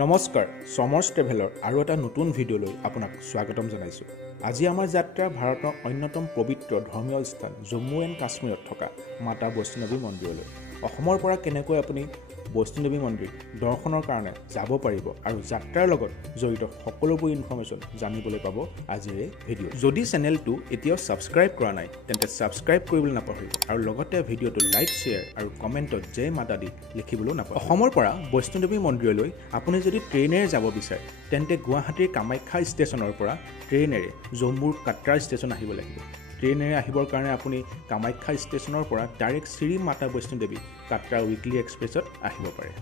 নমস্কাৰ সমৰ্স ট্ৰেভেলৰ আৰু এটা নতুন ভিডিঅ'লৈ আপোনাক স্বাগতম জনাইছোঁ। আজি আমাৰ যাত্ৰা ভাৰতৰ অন্যতম পবিত্ৰ ধৰ্মীয় স্থান জম্মু এণ্ড কাশ্মীৰত থকা মাতা বৈষ্ণৱী মন্দিৰলৈ। অসমৰ পৰা কেনেকৈ আপুনি বৈষ্ণৱী মন্দিৰ দৰ্শনৰ কাৰণে যাব পাৰিব আৰু যাত্ৰাৰ লগত জড়িত সকলোবোৰ ইনফৰ্মেশ্যন জানিবলৈ পাব আজিৰ এই ভিডিঅ'। যদি চেনেলটো এতিয়াও ছাবস্ক্ৰাইব কৰা নাই তেন্তে ছাবস্ক্ৰাইব কৰিবলৈ নাপাহৰিব আৰু লগতে ভিডিঅ'টো লাইক শ্বেয়াৰ আৰু কমেণ্টত জয় মাতা দি লিখিবলৈও নাপাহৰিব। অসমৰ পৰা বৈষ্ণৱী মন্দিৰলৈ আপুনি যদি ট্ৰেইনেৰে যাব বিচাৰে তেন্তে গুৱাহাটীৰ কামাখ্যা ষ্টেচনৰ পৰা ট্ৰেইনেৰে জম্মুৰ কাটৰা ষ্টেচন আহিব লাগিব। ট্ৰেইনেৰে আহিবৰ কাৰণে আপুনি কামাখ্যা ষ্টেচনৰ পৰা ডাইৰেক্ট শ্ৰী মাতা বৈষ্ণৱদেৱী কাটৰা উইকলি এক্সপ্ৰেছত আহিব পাৰে।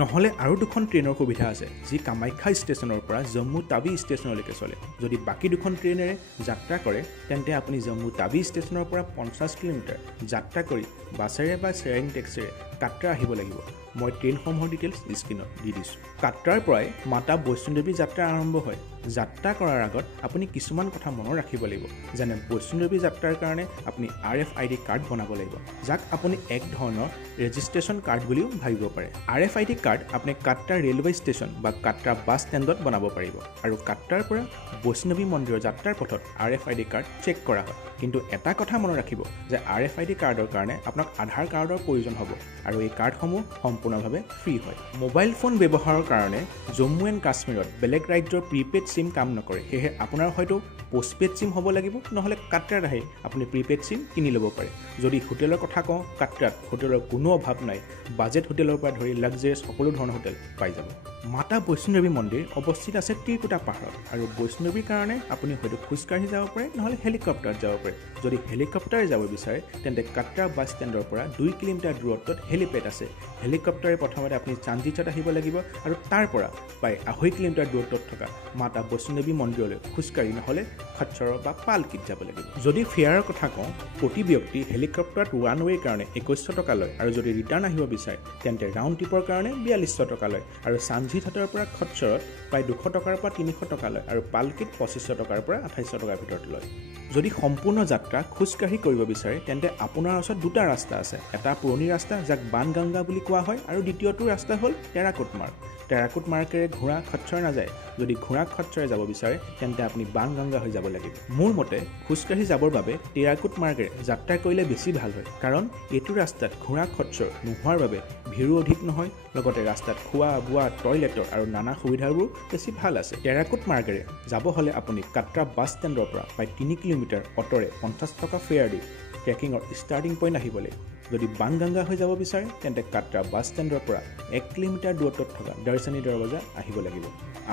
নহ'লে আৰু দুখন ট্ৰেইনৰ সুবিধা আছে যি কামাখ্যা ষ্টেচনৰ পৰা জম্মু টাৱি ষ্টেচনলৈকে চলে। যদি বাকী দুখন ট্ৰেইনেৰে যাত্ৰা কৰে তেন্তে আপুনি জম্মু টাৱি ষ্টেচনৰ পৰা 50 কিলোমিটাৰ যাত্ৰা কৰি বাছেৰে বা শ্বেয়াৰিং টেক্সিৰে কাটৰা আহিব লাগিব। মই ট্ৰেইনসমূহৰ ডিটেইলছ স্ক্ৰীনত দি দিছোঁ। কাটৰাৰ পৰাই মাতা বৈষ্ণৱদেৱী যাত্ৰা আৰম্ভ হয়। যাত্ৰা কৰাৰ আগত আপুনি কিছুমান কথা মনত ৰাখিব লাগিব, যেনে বৈষ্ণৱদেৱী যাত্ৰাৰ কাৰণে আপুনি RFID কাৰ্ড বনাব লাগিব, যাক আপুনি এক ধৰণৰ ৰেজিষ্ট্ৰেশ্যন কাৰ্ড বুলিও ভাবিব পাৰে। RFID কাৰ্ড আপুনি কাটৰা ৰেলৱে ষ্টেচন বা কাটৰা বাছ ষ্টেণ্ডত বনাব পাৰিব আৰু কাটৰাৰ পৰা বৈষ্ণৱী মন্দিৰৰ যাত্ৰাৰ পথত RFID কাৰ্ড চেক কৰা হয়। কিন্তু এটা কথা মনত ৰাখিব যে RFID কাৰ্ডৰ কাৰণে আপোনাক আধাৰ কাৰ্ডৰ প্ৰয়োজন হ'ব আৰু এই কাৰ্ডসমূহ সম্পূৰ্ণভাৱে ফ্ৰী হয়। মোবাইল ফোন ব্যৱহাৰৰ কাৰণে জম্মু এণ্ড কাশ্মীৰত বেলেগ ৰাজ্যৰ প্ৰিপেইড চিম কাম নকৰে, সেয়েহে আপোনাৰ হয়তো পোষ্টপেইড চিম হ'ব লাগিব, নহ'লে কাটৰাত আহি আপুনি প্ৰিপেইড চিম কিনি ল'ব পাৰে। যদি হোটেলৰ কথা কওঁ, কাটৰাত হোটেলৰ কোনো অভাৱ নাই। বাজেট হোটেলৰ পৰা ধৰি লাক্সাৰিয়াছ সকলো ধৰণৰ হোটেল পাই যাব। মাতা বৈষ্ণৱী মন্দিৰ অৱস্থিত আছে ত্ৰিকুটা পাহাৰত আৰু বৈষ্ণৱীৰ কাৰণে আপুনি হয়তো খোজকাঢ়ি যাব পাৰে, নহ'লে হেলিকপ্টাৰত যাব পাৰে। যদি হেলিকপ্টাৰে যাব বিচাৰে তেন্তে কাটৰা বাছ ষ্টেণ্ডৰ পৰা 2 কিলোমিটাৰ দূৰত্বত হেলিপেড আছে। হেলিকপ্টাৰে প্ৰথমতে আপুনি চান্দিচত আহিব লাগিব আৰু তাৰ পৰা প্ৰায় 2.5 কিলোমিটাৰ দূৰত্বত থকা মাতা বৈষ্ণৱী মন্দিৰলৈ খোজকাঢ়ি নহ'লে খচ্চৰ বা পালকিত যাব লাগিব। যদি ফেয়াৰৰ কথা কওঁ, প্ৰতি ব্যক্তি হেলিকপ্টাৰত ওৱান ৱেৰ কাৰণে 2100 টকা লয় আৰু যদি ৰিটাৰ্ণ আহিব বিচাৰে তেন্তে ৰাউণ্ড ট্ৰিপৰ কাৰণে 4200 টকা লয় আৰু চাঞ্জিঘাটৰ পৰা খচ্চৰত প্ৰায় 200 টকাৰ পৰা 300 টকা লয় আৰু পালকিত 2500 টকাৰ পৰা 2800 টকাৰ ভিতৰত লয়। যদি সম্পূৰ্ণ যাত্ৰা খোজকাঢ়ি কৰিব বিচাৰে তেন্তে আপোনাৰ ওচৰত দুটা ৰাস্তা আছে। এটা পুৰণি ৰাস্তা যাক বানগংগা বুলি কোৱা হয় আৰু দ্বিতীয়টো ৰাস্তা হ'ল টেৰাকোট মাৰ্গ। টেৰাকোট মাৰ্গেৰে ঘোঁৰা খচ্চৰ নাযায়। যদি ঘোঁৰা খচ্চৰে যাব বিচাৰে তেন্তে আপুনি বানগংগা হৈ যাব লাগিব। মোৰ মতে খোজকাঢ়ি যাবৰ বাবে টেৰাকোট মাৰ্গেৰে যাত্ৰা কৰিলে বেছি ভাল হয়, কাৰণ এইটো ৰাস্তাত ঘোঁৰা খচ্চৰ নোহোৱাৰ বাবে ভিৰো অধিক নহয়, লগতে ৰাস্তাত খোৱা বোৱা টয়লেটৰ আৰু নানা সুবিধাবোৰ বেছি ভাল আছে। টেৰাকোট মাৰ্গেৰে যাব হ'লে আপুনি কাটৰা বাছ ষ্টেণ্ডৰ পৰা প্ৰায় 3 কিলোমিটাৰ অ'টৰে 50 টকা ফেয়াৰ দি ট্ৰেকিঙৰ ষ্টাৰ্টিং পইণ্ট আহিব লাগিব। যদি বানগংগা হৈ যাব বিচাৰে তেন্তে কাটৰা বাছ ষ্টেণ্ডৰ পৰা 1 কিলোমিটাৰ দূৰত্বত থকা দৰ্শনী দৰৱাজা আহিব লাগিব।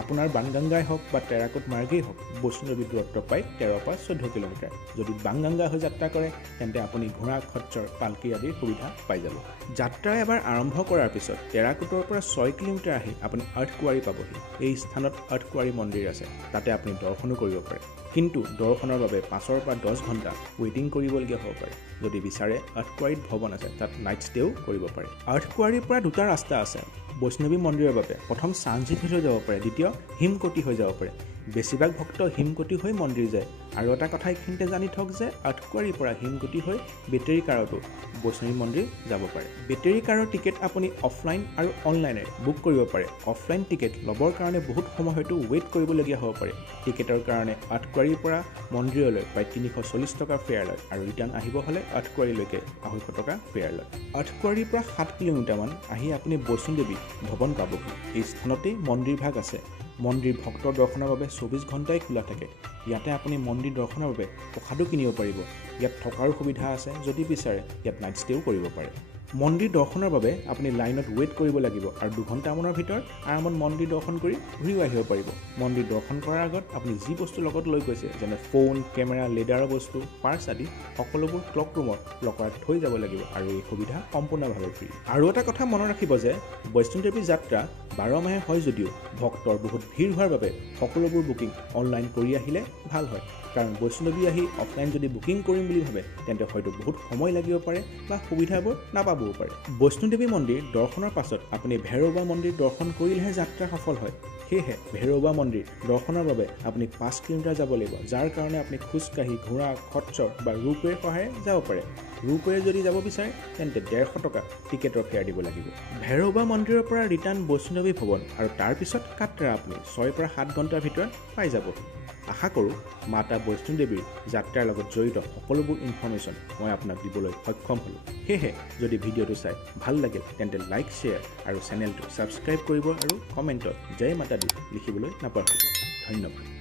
আপোনাৰ বানগংগাই হওক বা টেৰাকোট মাৰ্গেই হওক, বৈষ্ণৱী দূৰত্ব প্ৰায় 13 পৰা 14 কিলোমিটাৰ। যদি বানগংগা হৈ যাত্ৰা কৰে তেন্তে আপুনি ঘোঁৰা খচ্চৰ পালকি আদিৰ সুবিধা পাই যাব। যাত্ৰা এবাৰ আৰম্ভ কৰাৰ পিছত টেৰাকোটৰ পৰা 6 কিলোমিটাৰ আহি আপুনি আৰ্থকুৱাৰী পাবহি। এই স্থানত আৰ্থকুৱাৰী মন্দিৰ আছে, তাতে আপুনি দৰ্শনো কৰিব পাৰে, কিন্তু দৰ্শনৰ বাবে 5 পৰা 10 ঘণ্টা ৱেইটিং কৰিবলগীয়া হ'ব পাৰে। যদি বিচাৰে আৰ্থকুৱাৰীত ভৱন আছে, তাত নাইট ষ্টেও কৰিব পাৰে। আৰ্থকুৱাৰীৰ পৰা দুটা ৰাস্তা আছে বৈষ্ণৱী মন্দিৰৰ বাবে। প্ৰথম চাঞ্জিত হৈ যাব পাৰে, দ্বিতীয় হিমকটি হৈ যাব পাৰে। বেছিভাগ ভক্ত হিমকটি হৈ মন্দিৰ যায়। আৰু এটা কথা এইখিনিতে জানি থওক যে আৰ্থকুৱাৰীৰ পৰা হিমকটি হৈ বেটেৰী কাৰতো বৈষ্ণৱী মন্দিৰ যাব পাৰে। বেটেৰী কাৰৰ টিকেট আপুনি অফলাইন আৰু অনলাইনে বুক কৰিব পাৰে। অফলাইন টিকেট ল'বৰ কাৰণে বহুত সময় হয়তো ৱেইট কৰিবলগীয়া হ'ব পাৰে। টিকেটৰ কাৰণে আৰ্থকুৱাৰীৰ পৰা মন্দিৰলৈ প্ৰায় 340 টকা ফেয়াৰ লয় আৰু ৰিটাৰ্ণ আহিব হ'লে আৰ্থকুৱাৰীলৈকে 250 টকা ফেয়াৰ লয়। আৰ্থকুৱাৰীৰ পৰা 7 কিলোমিটাৰমান আহি আপুনি বৈষ্ণৱদেৱী ভৱন পাবহি। এই স্থানতেই মন্দিৰ ভাগ আছে। মন্দিৰ ভক্তৰ দৰ্শনৰ বাবে 24 ঘণ্টাই খোলা থাকে। ইয়াতে আপুনি মন্দিৰ দৰ্শনৰ বাবে প্ৰসাদো কিনিব পাৰিব। ইয়াত থকাৰো সুবিধা আছে, যদি বিচাৰে ইয়াত নাইট ষ্টেও কৰিব পাৰে। মন্দিৰ দৰ্শনৰ বাবে আপুনি লাইনত ৱেইট কৰিব লাগিব আৰু 2 ঘণ্টামানৰ ভিতৰত আৰামত মন্দিৰ দৰ্শন কৰি ঘূৰিও আহিব পাৰিব। মন্দিৰ দৰ্শন কৰাৰ আগত আপুনি যি বস্তু লগত লৈ গৈছে, যেনে ফোন, কেমেৰা, লেডাৰৰ বস্তু, পাৰ্চ আদি সকলোবোৰ ক্লক ৰুমত লকাৰত থৈ যাব লাগিব আৰু এই সুবিধা সম্পূৰ্ণভাৱে ফ্ৰী। আৰু এটা কথা মনত ৰাখিব যে বৈষ্ণৱদেৱী যাত্ৰা 12 মাহে হয় যদিও ভক্তৰ বহুত ভিৰ হোৱাৰ বাবে সকলোবোৰ বুকিং অনলাইন কৰি আহিলে ভাল হয়, কাৰণ বৈষ্ণৱী আহি অফলাইন যদি বুকিং কৰিম বুলি ভাবে তেন্তে হয়তো বহুত সময় লাগিব পাৰে বা সুবিধাবোৰ নাপাবও পাৰে। বৈষ্ণৱদেৱী মন্দিৰ দৰ্শনৰ পাছত আপুনি ভৈৰৱা মন্দিৰ দৰ্শন কৰিলেহে যাত্ৰা সফল হয়। সেয়েহে ভৈৰৱা মন্দিৰ দৰ্শনৰ বাবে আপুনি 5 কিলোমিটাৰ যাব লাগিব, যাৰ কাৰণে আপুনি খোজকাঢ়ি, ঘোঁৰা, খচ্চৰ বা ৰোপৱেৰ সহায়েৰে যাব পাৰে। ৰূপেৰে যদি যাব বিচাৰে তেন্তে 150 টকা টিকেটৰ ফেয়াৰ দিব লাগিব। ভৈৰৱা মন্দিৰৰ পৰা ৰিটাৰ্ণ বৈষ্ণৱী ভৱন আৰু তাৰ পিছত কাটৰা আপুনি 6 পৰা 7 ঘণ্টাৰ ভিতৰত পাই যাব। আশা কৰোঁ মাতা বৈষ্ণৱদেৱীৰ যাত্ৰাৰ লগত জড়িত সকলোবোৰ ইনফৰমেশ্যন মই আপোনাক দিবলৈ সক্ষম হ'লোঁ। সেয়েহে যদি ভিডিঅ'টো চাই ভাল লাগে তেন্তে লাইক, শ্বেয়াৰ আৰু চেনেলটো ছাবস্ক্ৰাইব কৰিব আৰু কমেণ্টত জয় মাতা দি লিখিবলৈ নাপাহৰিব। ধন্যবাদ।